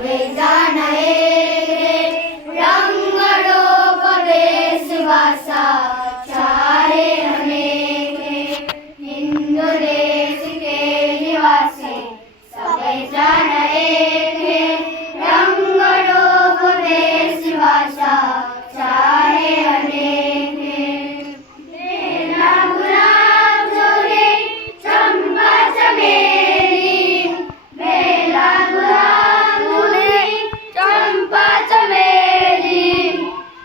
सबे जान एक रे, रंग रूप वेश भाषा चाहे अनेक रे। हिंदू देश के निवासी सबे जान एक रे, रंग रूप वेश भाषा चाहे अनेक रे। बेला गुलाब जोरे चंपा चमेली, बेला गुलाब जोरे चंपा चमेली,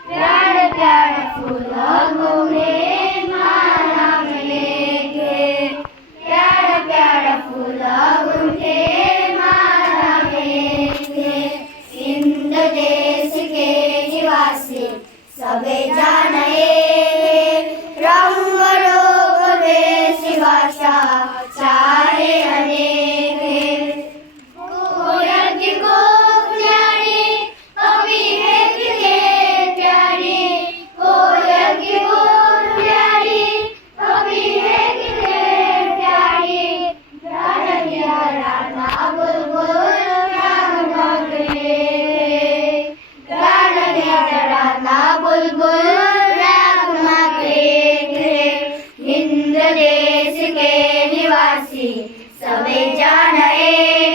प्यार प्यार फूल घूमे माला में लेके, प्यार प्यार फूल घूमे माला में लेके। हिंद देश के निवासी सबे जान एक, रंग रूप वेश भाषा चाहे अनेक। कोयल की कोक न्यारी कवि है कितने प्यारी, कोयल की कोक न्यारी कवि है कितने प्यारी। गान दिया राधा बुलबुल राग मांगे, गान दिया राधा बुलबुल राग मांगे। हिंद देश के निवासी सबे जान एक।